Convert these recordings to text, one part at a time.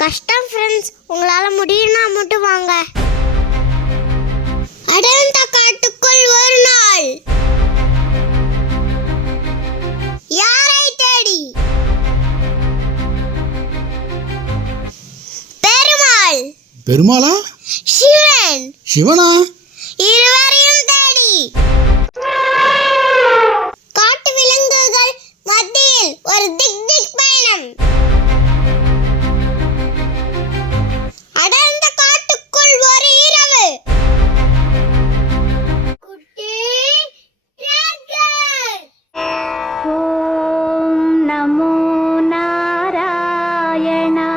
கஷ்டம் ஃப்ரெண்ட்ஸ் உங்களால முடியும்னா மட்டும் வாங்க. அடர்ந்த காட்டுக்குள் ஒரு நாள். யாரை தேடி? பெருமாள். பெருமாளா? சிவன். சிவனா? இருவரையும் தேடி. yerna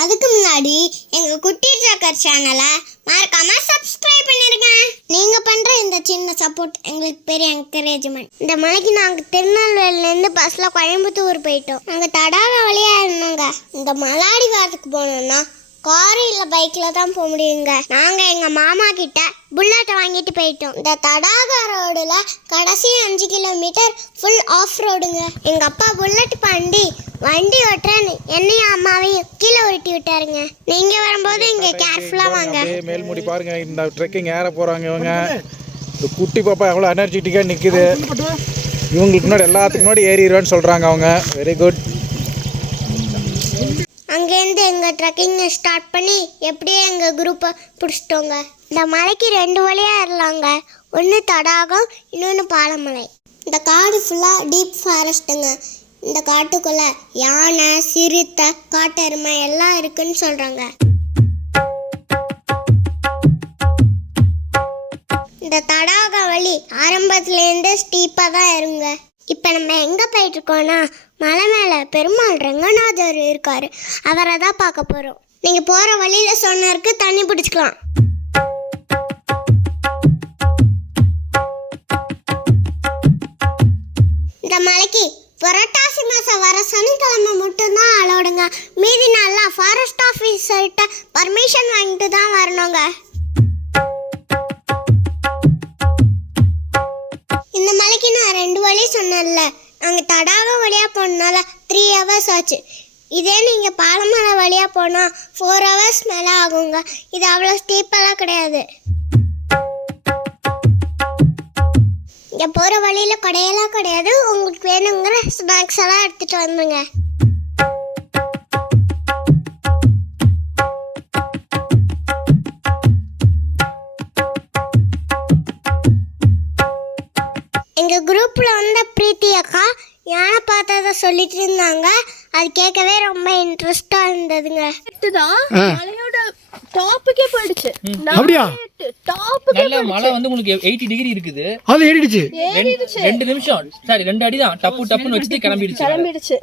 அதுக்கு முன்னாடி எங்க குட்டி ட்ராக்கர் சேனலை மறக்காம சப்ஸ்கிரைப் பண்ணிருங்க. நீங்க பண்ற இந்த சின்ன சப்போர்ட் எங்களுக்கு பெரிய என்கரேஜ்மெண்ட் இந்த மலைக்கு நாங்க திருநெல்வேலியிலேருந்து பஸ்ல கோயம்புத்தூர் போயிட்டோம். நாங்க தடாக வழியா இருந்தோங்க இந்த மலாடி வாரத்துக்கு போனோம்னா கார் இல்ல பைக்ல தான் போக முடியுங்க. நாங்க எங்க மாமா கிட்ட புல்லட் வாங்கிட்டு போயிட்டோம். இந்த தடாக ரோடுல கடைசி அஞ்சு கிலோமீட்டர் ஃபுல் ஆஃப் ரோடுங்க எங்க அப்பா புல்லட் வண்டி வண்டி ஓட்டுறேன்னு என்னையும் அம்மாவையும் கீழே உருட்டி விட்டாருங்க. நீங்க வரும்போது இங்க கேர்ஃபுல்லா வாங்க. மேல்முடி பாருங்க. இந்த ட்ரெக்கிங் ஏற போறாங்க இவங்க. இந்த குட்டி பாப்பா எவ்வளோ எனர்ஜெட்டிக்காக நிற்குது இவங்களுக்கு முன்னாடி எல்லாத்துக்கு முன்னாடி ஏறிடுவேன்னு சொல்கிறாங்க அவங்க. வெரி குட் அங்கேருந்து எங்கள் ட்ரெக்கிங்கை ஸ்டார்ட் பண்ணி எப்படியே எங்கள் குரூப்பை பிடிச்சிட்டோங்க. இந்த மலைக்கு ரெண்டு வழியாக ஏறலாங்க. ஒன்று தடாகம் இன்னொன்று பாலமலை. இந்த காடு ஃபுல்லாக டீப் ஃபாரஸ்ட்டுங்க இந்த காட்டுக்குள்ளே யானை சிறுத்தை காட்டெருமை எல்லாம் இருக்குன்னு சொல்கிறாங்க இந்த தடாக வழி ஆரம்பத்துலேருந்து ஸ்டீப்பாக தான் இருங்க இப்போ நம்ம எங்கே போயிட்டுருக்கோன்னா மலை மேலே பெருமாள் ரங்கநாதர் இருக்காரு. அவரை தான் பார்க்க போகிறோம் நீங்கள் போகிற வழியில் சொன்னருக்கு தண்ணி பிடிச்சிக்கலாம். இந்த மலைக்கு புரட்டாசி மாதம் வர சனிக்கிழமை மட்டும்தான் அலோடுங்க. மீதி நாளில் ஃபாரஸ்ட் ஆஃபீஸர்கிட்ட பர்மிஷன் வாங்கிட்டு தான் வரணுங்க. இந்த மலைக்கு நான் ரெண்டு வழி சொன்னேன்ல. நாங்கள் தடாகம் வழியாக போனனால த்ரீ ஹவர்ஸ் ஆச்சு. இதே நீங்கள் பாலமலை வழியாக போனால் ஃபோர் ஹவர்ஸ் மேலே ஆகுங்க. இது அவ்வளோ ஸ்டீப்பெல்லாம் கிடையாது. இங்கே போகிற வழியில் கடையெல்லாம் கிடையாது. உங்களுக்கு வேணுங்கிற ஸ்நாக்ஸ் எல்லாம் எடுத்துகிட்டு வந்துங்க குரூப்பில் வந்த பிரீத்தி அக்கா யானை பார்த்ததை சொல்லிட்டு இருந்தாங்க. அது கேட்கவே ரொம்ப இன்ட்ரெஸ்டாக இருந்ததுங்க. தான் மலையோட டாப்புக்கே போயிடுச்சு. அப்படியா? டாப்புக்கே நல்ல மழை வந்து உங்களுக்கு எயிட்டி டிகிரி இருக்குது. அது ஏறிடுச்சு. ரெண்டு- ரெண்டு நிமிஷம். சாரி ரெண்டு அடி தான் டப்பு டப்புன்னு வச்சுட்டு கிளம்பிடுச்சு. கிளம்பிடுச்சு.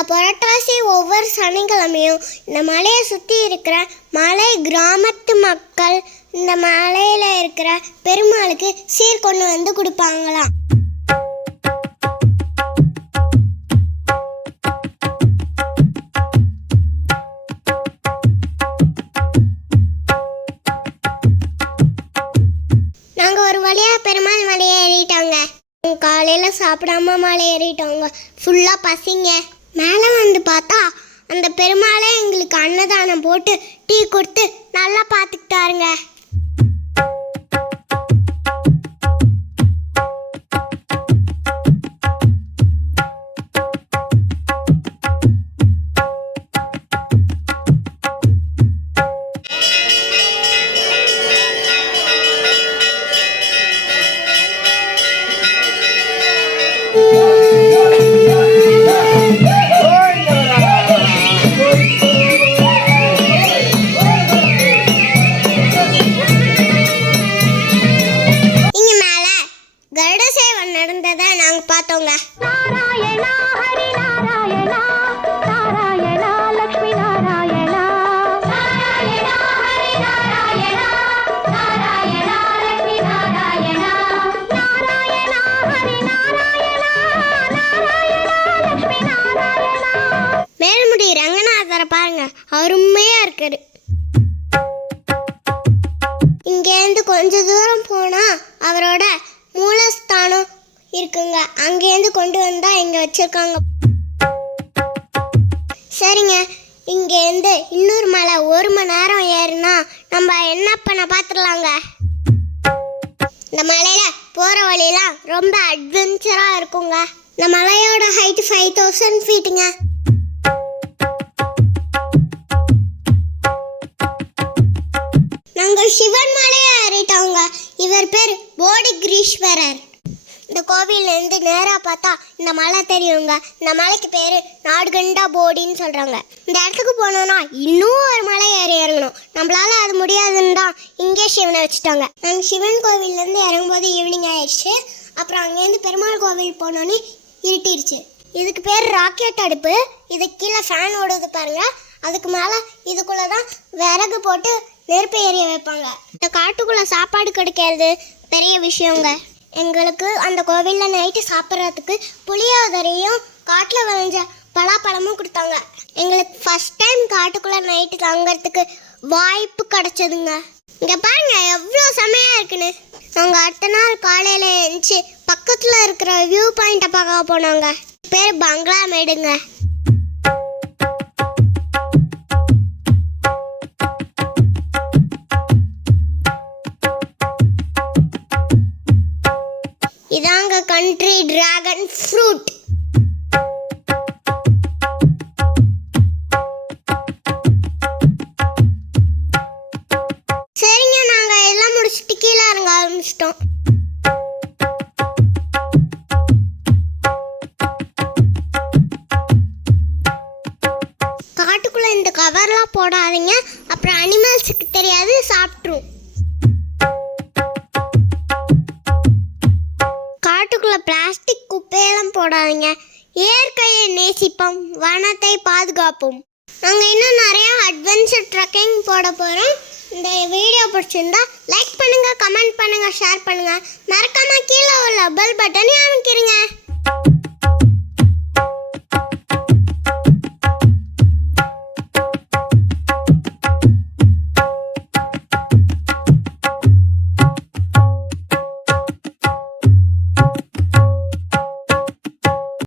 இந்த புரட்டாசி ஒவ்வொரு சனிக்கிழமையும் இந்த மலையை சுற்றி இருக்கிற மலை கிராமத்து மக்கள் இந்த மலையில் இருக்கிற பெருமாளுக்கு சீர் கொண்டு வந்து கொடுப்பாங்களாம் நாங்கள் ஒரு வழியாக பெருமாள் மலையை ஏறிட்டோங்க. காலையில் சாப்பிடாம மலை ஏறிட்டோங்க. ஃபுல்லாக பசிங்க. மேலே வந்து பார்த்தா அந்த பெருமாளே எங்களுக்கு அன்னதானம் போட்டு டீ கொடுத்து நல்லா பார்த்து இருக்காரு இங்கேருந்து கொஞ்ச தூரம் போனால் அவரோட மூலஸ்தானம் இருக்குங்க. அங்கேருந்து கொண்டு வந்தால் இங்க வச்சிருக்காங்க. சரிங்க. இங்கேருந்து இன்னொரு மலை ஒரு மணி நேரம் ஏறினா நம்ம என்ன பண்ண பார்த்துடலாங்க இந்த மலையில போற வழியெல்லாம் ரொம்ப அட்வென்ச்சரா இருக்குங்க. இந்த மலையோட ஹைட் ஃபைவ் தௌசண்ட் ஃபீட்டுங்க சிவன் மலையை ஏறிட்டவங்க இவர் பேர் போடிகிரீஸ்வரர். இந்த கோவிலேருந்து நேராக பார்த்தா இந்த மலை தெரியுங்க. இந்த மலைக்கு பேர் நாடுகண்டா போடின்னு சொல்கிறாங்க இந்த இடத்துக்கு போனோம்னா இன்னும் ஒரு மலை ஏறி இறங்கணும். நம்மளால் அது முடியாதுன்னு தான் இங்கே சிவனை வச்சுட்டாங்க. நாங்கள் சிவன் கோவிலேருந்து இறங்கும்போது ஈவினிங் ஆயிடுச்சு. அப்புறம் அங்கேருந்து பெருமாள் கோவில் போனோன்னே இருட்டிருச்சு. இதுக்கு பேர் ராக்கெட் அடுப்பு. இது கீழே ஃபேன் ஓடுது பாருங்கள் அதுக்கு மேலே இதுக்குள்ளே தான் விறகு போட்டு நெருப்பு எரிய வைப்பாங்க. இந்த காட்டுக்குள்ளே சாப்பாடு கிடைக்கிறது பெரிய விஷயங்க. எங்களுக்கு அந்த கோவிலில் நைட்டு சாப்பிட்றதுக்கு புளியோதரையும் காட்டில் விளைஞ்ச பலாப்பழமும் கொடுத்தாங்க. எங்களுக்கு ஃபஸ்ட் டைம் காட்டுக்குள்ளே நைட்டு தங்கிறதுக்கு வாய்ப்பு கிடச்சதுங்க. இங்கே பாருங்க எவ்வளோ செமையாக இருக்குன்னு. நாங்கள் அடுத்த நாள் காலையில் எழுந்துச்சு பக்கத்தில் இருக்கிற வியூ பாயிண்ட்டை பார்க்க போனோங்க. பேர் பங்களா மேடுங்க. இதாங்க கண்ட்ரி டிராகன் ஃப்ரூட் சரிங்க நாங்கள் எல்லாம் முடிச்சுட்டு கீழே இறங்க ஆரம்பிச்சிட்டோம். காட்டுக்குள்ளே இந்த கவர்லாம் போடாதீங்க. அப்புறம் அனிமல்ஸுக்கு தெரியாது சாப்பிட்ரும் காட்டுக்குள்ள பிளாஸ்டிக் குப்பையெல்லாம் போடாதீங்க. இயற்கையை நேசிப்போம் வனத்தை பாதுகாப்போம். நாங்கள் இன்னும் நிறைய அட்வென்ச்சர் ட்ரக்கிங் போட போகிறோம் இந்த வீடியோ பிடிச்சிருந்தா லைக் பண்ணுங்க கமெண்ட் பண்ணுங்க ஷேர் பண்ணுங்க. மறக்காம கீழே உள்ள பெல் பட்டனையும் அமைக்கிறீங்க